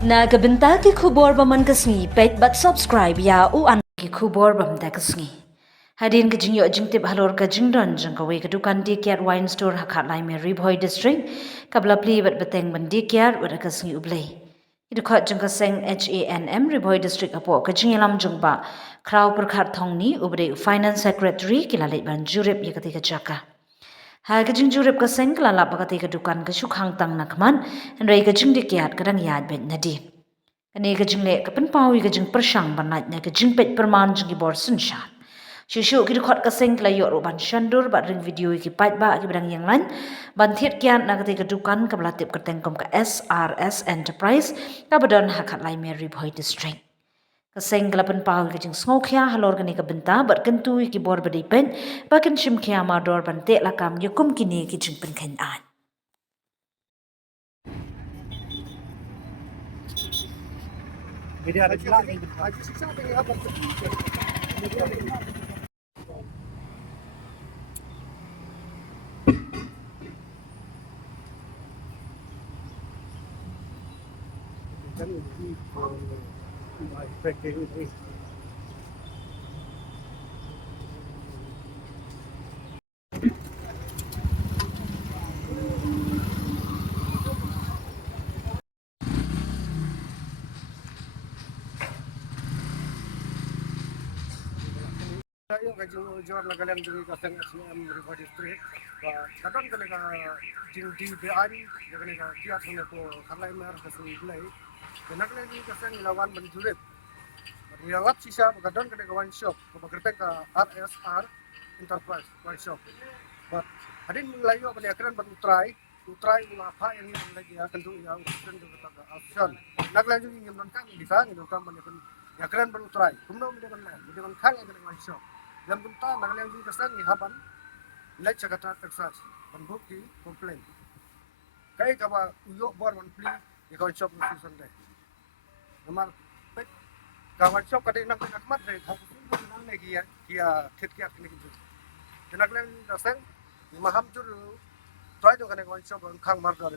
Nagabenta ki khubor baman kasngi pet but subscribe ya u an ki khubor bam da kasngi. Hadin ka jingyo jingtip halor ka jingdon jang ka we ka dukan dikyat wine store hakat lai me Ribhoy district kabla pli bat bateng ban dikyat wada kasngi ublay. Idu khat jang ka seng HANM Ribhoy district apo ka jingyalam jang ba kraw perkhat thongni ubre finance secretary kilale ban jurip yakati ka jaka. Ha ka jing jurip ka seng kala bakati ka dukan ka shukhang tang nakman rei ka jing dikyat kadang yad bet nadi. Kani ka jing le ka pawi ka jing persyang banat na ka jing pet perman jing ki bor sun shat. Shushu ki dukhat ka seng kala yor ban shandur bat ring video ki pat ba ki bedang yang lan ban thiet kian na ka te ka dukan ka belatip ka tengkom ka SRS Enterprise ka badon hakat lai me Ribhoy district. Kaseng kalapan pau ka jing ngokya halor kani ka benta bat kentu ki bor badi pen bakin shim kya ma dor ban te lakam yukum kini ki jing pen khen an. Jadi ada juga yung kajung jual nagalang dari kaseng SMM Ribhoy district. Kadang kena jing DBI, kena kiat punya tu kalai mer kaseng ilai. Kena kena ni kaseng ilawan menjurit. Berniawat sisa kadang kena wine shop, bekerja ke RSR Enterprise wine shop. Hadin melayu apa ni akan berutrai apa yang lagi akan tu yang akan kita option. Nak lagi yang menangkan bisa, yang utama ni pun akan berutrai. Kemudian dengan kali yang wine shop. Dalam bentar nagalang di kasang ni haban lek Jakarta Texas membukti komplain kai kawa uyok bor man pli di kawan shop ni sunday normal pet kawan shop kadai nak akmat re thak nang ne kia thit kia ni gitu nagalang kasang ni maham jur try to kana kawan shop khang mar da